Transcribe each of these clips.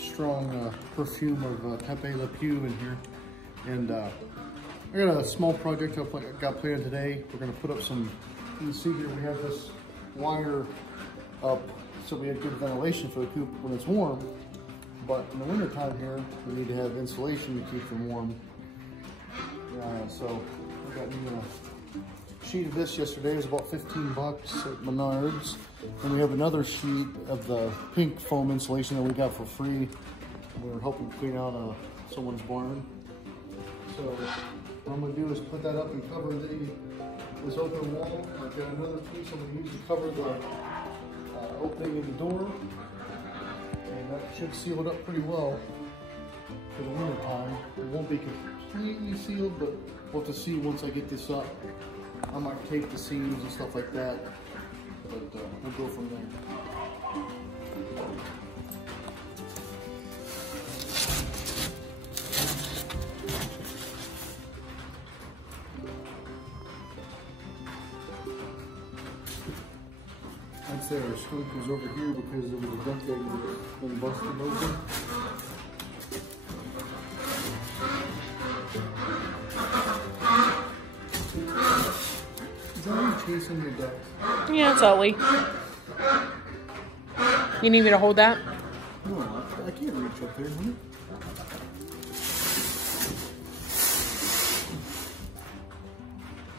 Strong perfume of Pepe Le Pew in here, and I got a small project I got planned today. We're going to put up some, you can see here we have this wire up so we have good ventilation for the coop when it's warm, but in the winter time here we need to have insulation to keep them warm. So I got me a sheet of this yesterday. It was about 15 bucks at Menards. And we have another sheet of the pink foam insulation that we got for free. We're helping clean out someone's barn. So what I'm gonna do is put that up and cover this open wall. I've got another piece I'm gonna use to cover the opening in the door. And that should seal it up pretty well for the winter time. It won't be completely sealed, but we'll have to see once I get this up. I might tape the seams and stuff like that, but we'll go from there. I'd say our skunk was over here because there was a duck that was busted open. Is Ellie chasing your ducks? Yeah, it's Ellie. You need me to hold that? No, I can't reach up there, honey.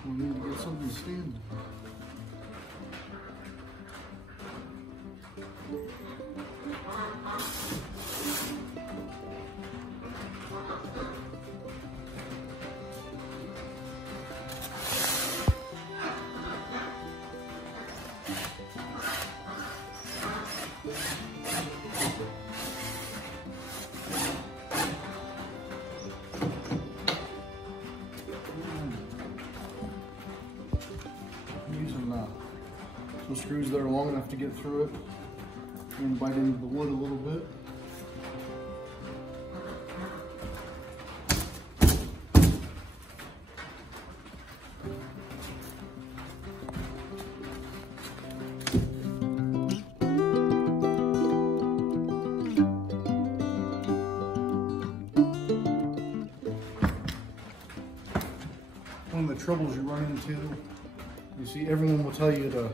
We need to get something to stand. Some screws that are long enough to get through it and bite into the wood a little bit. One of the troubles you run into, you see, everyone will tell you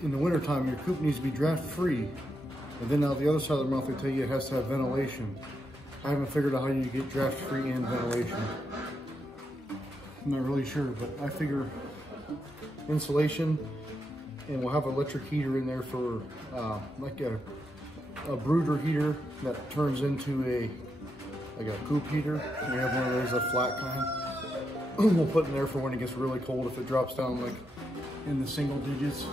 in the wintertime, your coop needs to be draft free. And then out the other side of the mouth, they tell you it has to have ventilation. I haven't figured out how you get draft free and ventilation. I'm not really sure, but I figure insulation, and we'll have an electric heater in there for like a brooder heater that turns into like a coop heater. We have one of those, a flat kind. We'll put in there for when it gets really cold, if it drops down like in the single digits.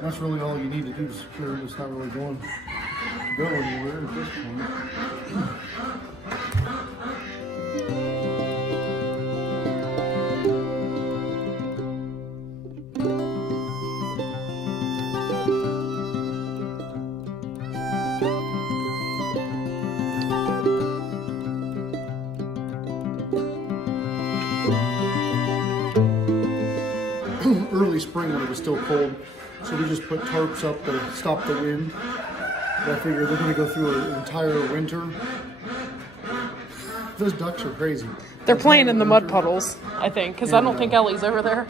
That's really all you need to do to secure it. It's not really going to go anywhere at this point. Early spring when it was still cold, so we just put tarps up to stop the wind. But I figure they're going to go through an entire winter. Those ducks are crazy. They're playing in the mud puddles, I think, because I don't think Ellie's over there.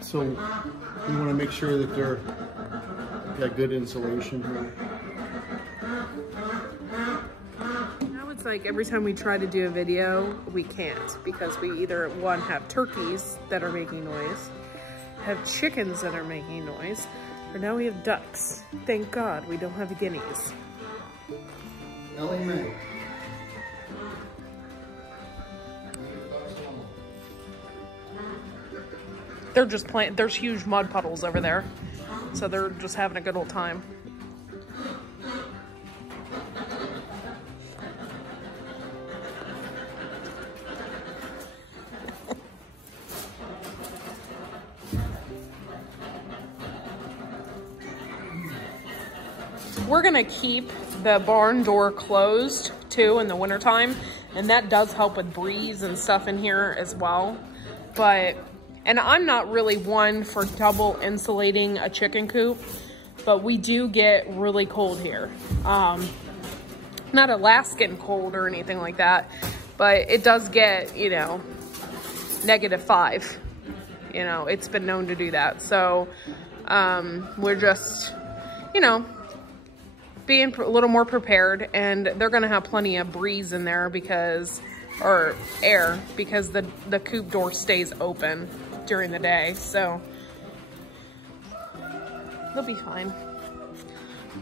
So we want to make sure that they're got good insulation here. Now it's like every time we try to do a video, we can't, because we either, one, have turkeys that are making noise, have chickens that are making noise, or now we have ducks. Thank God we don't have guineas. Ellie Mae. They're just playing, there's huge mud puddles over there, so they're just having a good old time. we're gonna keep the barn door closed too in the wintertime, and that does help with breeze and stuff in here as well. But, and I'm not really one for double insulating a chicken coop, but we do get really cold here. Not Alaskan cold or anything like that, but it does get, you know, -5. You know, it's been known to do that. So we're just, you know, being a little more prepared, and they're gonna have plenty of breeze in there because, or air, because the coop door stays open during the day. So they'll be fine.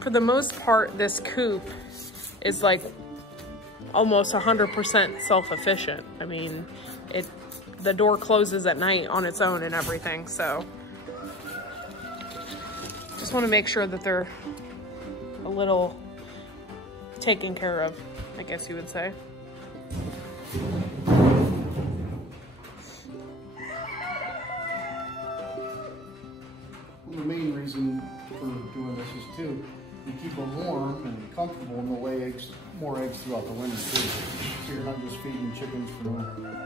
For the most part, this coop is like almost 100% self-efficient. I mean, the door closes at night on its own and everything, so just want to make sure that they're a little taken care of, I guess you would say. Well, the main reason for doing this is to keep them warm and comfortable, and they'll lay more eggs throughout the winter too. So you're not just feeding chickens for no reason.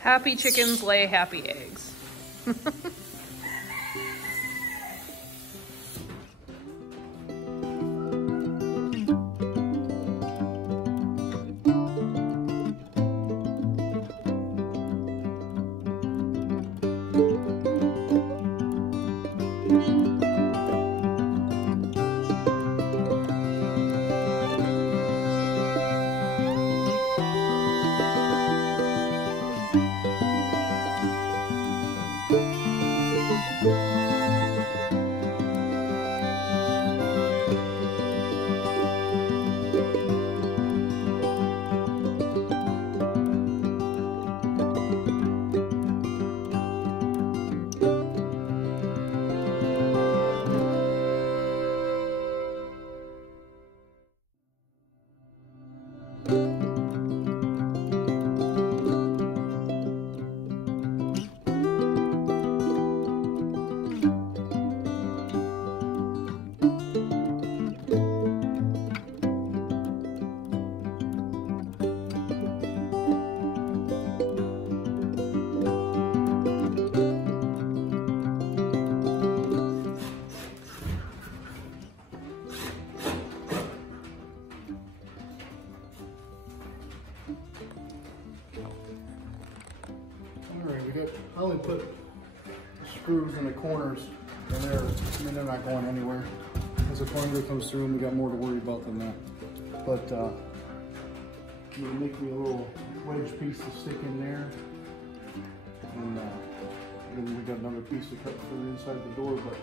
Happy chickens lay happy eggs. I only put screws in the corners, and they're not going anywhere. As the tornado comes through, and we got more to worry about than that. But you make me a little wedge piece to stick in there, and then we got another piece to cut for the inside of the door. But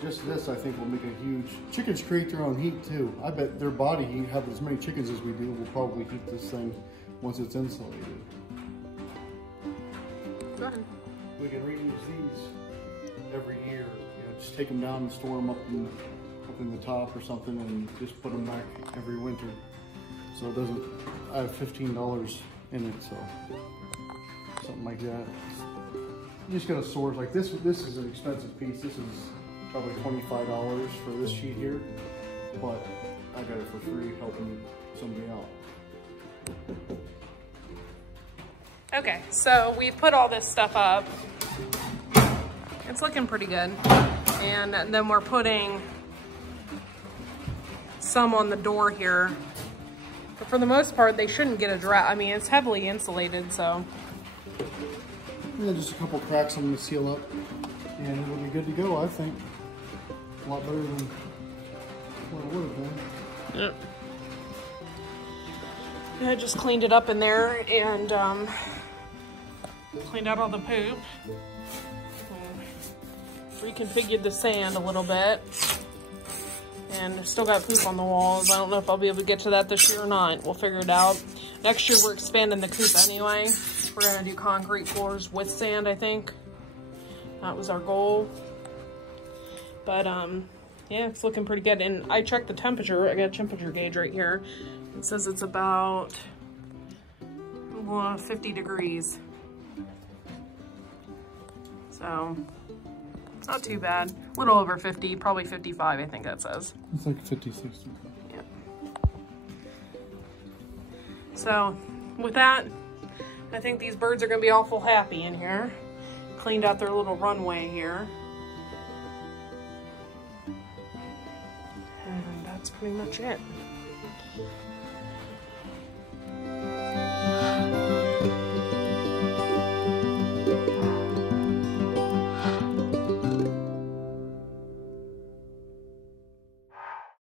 just this, I think, will make a huge. Chickens create their own heat too. I bet their body heat, have as many chickens as we do, will probably heat this thing once it's insulated. Go ahead. We can reuse these every year. You know, just take them down and store them up in the top or something, and just put them back every winter. So it doesn't. I have $15 in it, so something like that. You just gotta source like this. This is an expensive piece. This is probably $25 for this sheet here, but I got it for free, helping somebody out. Okay, so we put all this stuff up. It's looking pretty good. And then we're putting some on the door here. But for the most part, they shouldn't get a draft. I mean, it's heavily insulated, so. And then just a couple cracks I'm gonna seal up, and it'll be good to go, I think. A lot better than what it would have been. Yep. I just cleaned it up in there and cleaned out all the poop. Reconfigured the sand a little bit. And still got poop on the walls. I don't know if I'll be able to get to that this year or not. We'll figure it out. Next year we're expanding the coop anyway. We're gonna do concrete floors with sand, I think. That was our goal. But yeah, it's looking pretty good. And I checked the temperature. I got a temperature gauge right here. It says it's about 50 degrees. So it's not too bad. A little over 50, probably 55, I think that says. It's like 50, 60. Yeah. So with that, I think these birds are gonna be awful happy in here. Cleaned out their little runway here. And that's pretty much it.